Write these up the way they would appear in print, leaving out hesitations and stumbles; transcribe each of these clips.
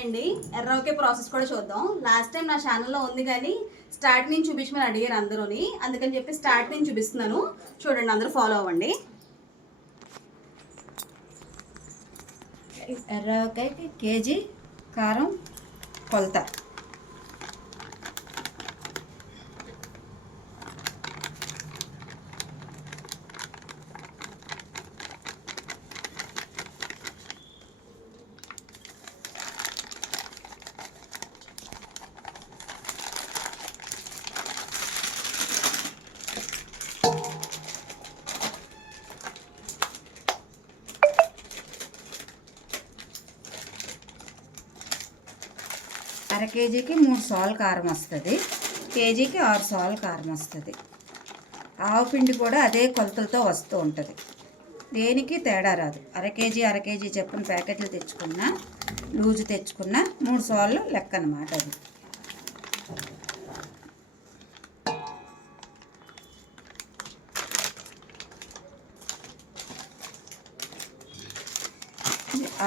అండి ఎర్రవకే ప్రాసెస్ కూడా చూద్దాం. లాస్ట్ టైం నా ఛానల్లో ఉంది కానీ స్టార్ట్ నుంచి చూపించమని అడిగారు అందరూని, అందుకని చెప్పి స్టార్ట్ నుంచి చూపిస్తున్నాను. చూడండి, అందరూ ఫాలో అవ్వండి. ఎర్రవకాయకి కేజీ కారం కొలత. అర కేజీకి 3 సాల్ కారం వస్తుంది, కేజీకి 6 సాల్ కారం వస్తుంది. ఆవు పిండి కూడా అదే కొలతలతో వస్తూ ఉంటుంది, దేనికి తేడా రాదు. అర కేజీ చెప్పిన ప్యాకెట్లు తెచ్చుకున్నా, లూజు తెచ్చుకున్నా 3 సార్లు లెక్క అన్నమాట. అది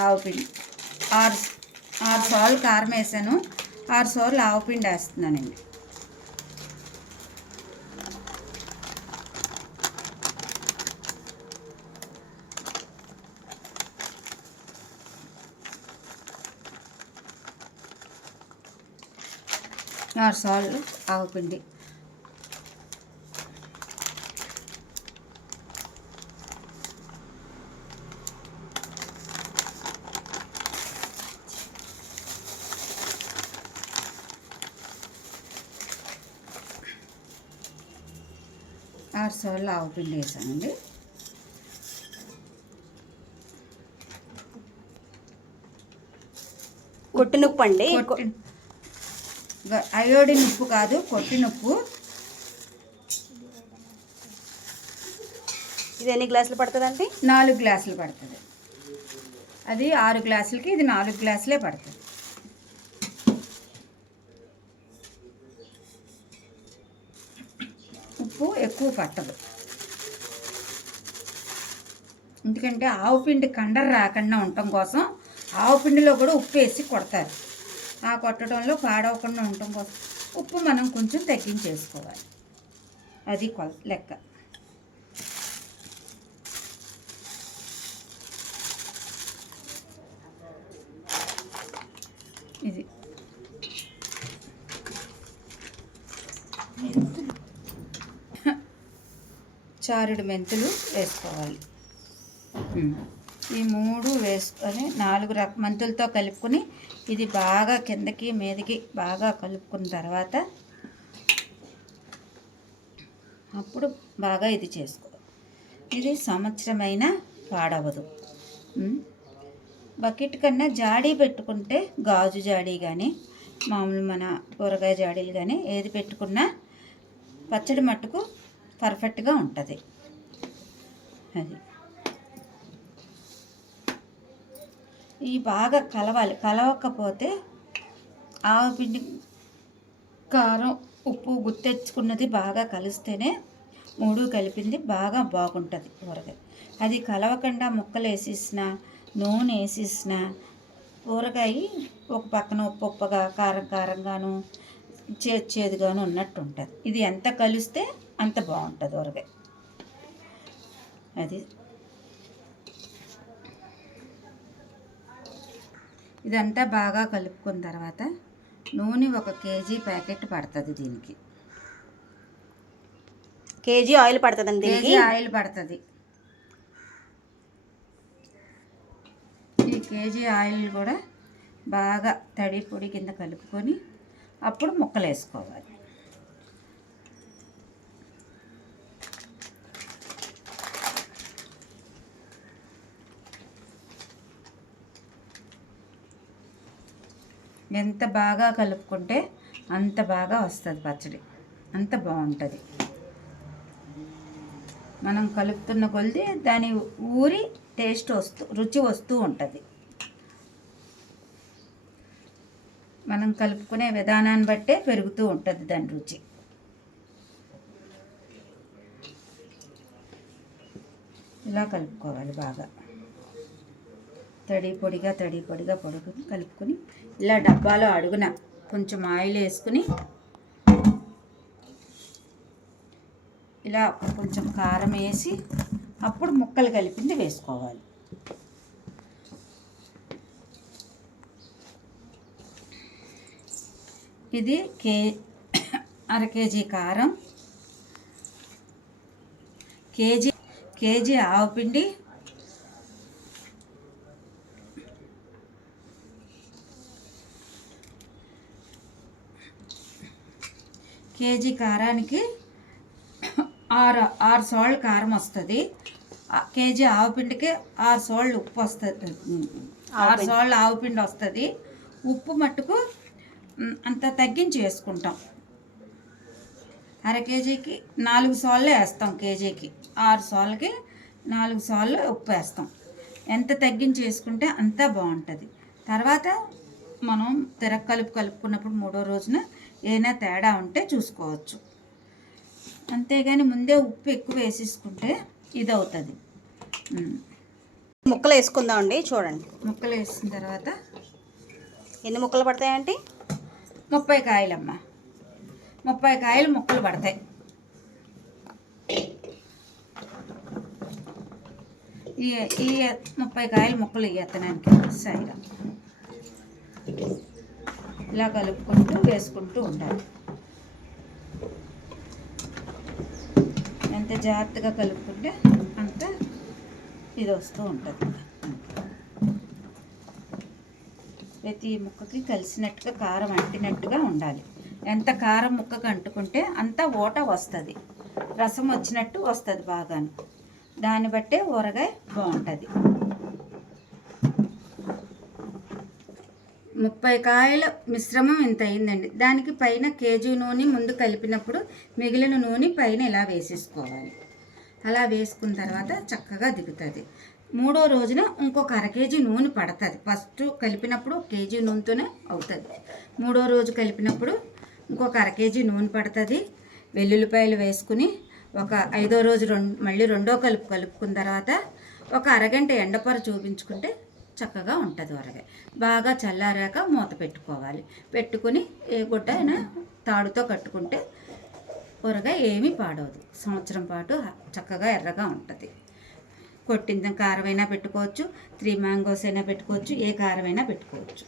ఆవు పిండి 6 సార్లు కారం వేసాను, 6 సార్లు ఆవు పిండి వేస్తున్నానండి. ఆరు సార్లు ఆవు పిండి. ఆరు సార్లు ఆవు పిండి వేసానండి. కొట్టిన ఉప్పు అండి, అయోడిన్ ఉప్పు కాదు, కొట్టిన ఉప్పు. ఇది ఎన్ని గ్లాసులు పడుతుందండి? 4 గ్లాసులు పడుతుంది. అది 6 గ్లాసులకి ఇది 4 గ్లాసులే పడుతుంది. ఉప్పు ఎక్కువ పట్టదు, ఎందుకంటే ఆవు పిండి కండర రాకుండా ఉండటం కోసం ఆవు పిండిలో కూడా ఉప్పు వేసి కొడతారు. ఆ కొట్టడంలో పాడవకుండా ఉండటం కోసం ఉప్పు మనం కొంచెం తగ్గించేసుకోవాలి. అది లెక్క. ఇది చారుడు మెంతులు వేసుకోవాలి. ఈ 3 వేసుకొని 4 మెంతులతో కలుపుకొని ఇది బాగా కిందకి మీదకి బాగా కలుపుకున్న తర్వాత అప్పుడు బాగా ఇది చేసుకోవాలి. ఇది సంవత్సరమైనా పాడవదు. బకెట్ కన్నా జాడీ పెట్టుకుంటే, గాజు జాడీ కానీ మామూలు మన కూరగాయ జాడీలు కానీ ఏది పెట్టుకున్నా పచ్చడి మట్టుకు పర్ఫెక్ట్గా ఉంటుంది. అది ఈ బాగా కలవాలి. కలవకపోతే ఆవు పిండి కారం ఉప్పు గుర్తెచ్చుకున్నది బాగా కలిస్తేనే 3 కలిపింది బాగా బాగుంటుంది కూరగాయ. అది కలవకుండా ముక్కలు వేసేసిన, నూనె వేసేసిన కూరగాయ ఒక పక్కన ఉప్పు ఉప్పగా కారం కారంగాను చేదుగాను ఉన్నట్టు ఉంటుంది. ఇది ఎంత కలిస్తే అంత బాగుంటుంది ఊరగాయ. అది ఇదంతా బాగా కలుపుకున్న తర్వాత నూనె 1 కేజీ ప్యాకెట్ పడుతుంది. దీనికి కేజీ ఆయిల్ పడుతుందండి. కేజీ ఆయిల్ పడుతుంది. ఈ కేజీ ఆయిల్ కూడా బాగా తడి పొడి కింద కలుపుకొని అప్పుడు ముక్కలు వేసుకోవాలి. ఎంత బాగా కలుపుకుంటే అంత బాగా వస్తుంది పచ్చడి, అంత బాగుంటుంది. మనం కలుపుతున్న కొలిది దాని ఊరి టేస్ట్ రుచి వస్తూ ఉంటుంది. మనం కలుపుకునే విధానాన్ని బట్టే పెరుగుతూ ఉంటుంది దాని రుచి. ఇలా కలుపుకోవాలి బాగా. తడి పొడిగా కలుపుకొని ఇలా డబ్బాలో అడుగున కొంచెం ఆయిల్ వేసుకుని ఇలా కొంచెం కారం వేసి అప్పుడు ముక్కలు కలిపింది వేసుకోవాలి. ఇది అర కేజీ కారం, కేజీ ఆవపిండి, కేజీ కారానికి 6 సాల్ట్ కారం వస్తుంది. కేజీ ఆవపిండికి 6 సాల్ట్ ఉప్పు వస్తుంది, 6 సాల్ట్ ఆవపిండి వస్తుంది. ఉప్పు మట్టుకు అంత తగ్గించి వేసుకుంటాం. అర కేజీకి 4 సార్లు వేస్తాం, కేజీకి 6 సార్లకి 4 సార్లు ఉప్పు వేస్తాం. ఎంత తగ్గించి వేసుకుంటే అంత బాగుంటుంది. తర్వాత మనం కలుపుకున్నప్పుడు 3వ రోజున ఏమైనా తేడా ఉంటే చూసుకోవచ్చు. అంతేగాని ముందే ఉప్పు ఎక్కువ వేసేసుకుంటే ఇది అవుతుంది. ముక్కలు వేసుకుందామండి. చూడండి, ముక్కలు వేసిన తర్వాత ఎన్ని ముక్కలు పడతాయంటే 30 కాయలమ్మ, 30 కాయలు ముక్కలు పడతాయి. ఈ 30 కాయలు ముక్కలు ఎత్తడానికి సైగా ఇలా కలుపుకుంటూ వేసుకుంటూ ఉండాలి. ఎంత జాగ్రత్తగా కలుపుకుంటే అంత ఇది వస్తూ ఉంటుంది. ప్రతి ముక్కకి కలిసినట్టుగా కారం అంటినట్టుగా ఉండాలి. ఎంత కారం ముక్కకు అంటుకుంటే అంత ఓట వస్తుంది, రసం వచ్చినట్టు వస్తుంది బాగాను. దాన్ని బట్టే ఊరగాయ బాగుంటుంది. 30 కాయల మిశ్రమం ఇంత అయిందండి. దానికి పైన కేజీ నూనె ముందు కలిపినప్పుడు మిగిలిన నూనె పైన ఇలా వేసేసుకోవాలి. అలా వేసుకున్న తర్వాత చక్కగా దిగుతుంది. 3వ రోజున ఇంకొక అర కేజీ నూనె పడుతుంది. ఫస్ట్ కలిపినప్పుడు 1 కేజీ నూనెతోనే అవుతుంది. 3వ రోజు కలిపినప్పుడు ఇంకొక అర కేజీ నూనె పడుతుంది. వెల్లుల్లిపాయలు వేసుకుని ఒక 5వ రోజు మళ్ళీ 2వ కలుపుకున్న తర్వాత ఒక అరగంట ఎండపర చూపించుకుంటే చక్కగా ఉంటుంది ఊరగాయ. బాగా చల్లారాక మూత పెట్టుకోవాలి. పెట్టుకుని ఏ గుడ్డ అయినా తాడుతో కట్టుకుంటే ఊరగాయ ఏమీ పాడవదు. సంవత్సరం పాటు చక్కగా ఎర్రగా ఉంటుంది. కొట్టిన కారమైనా పెట్టుకోవచ్చు, 3 మ్యాంగోస్ అయినా పెట్టుకోవచ్చు, ఏ కారమైనా పెట్టుకోవచ్చు.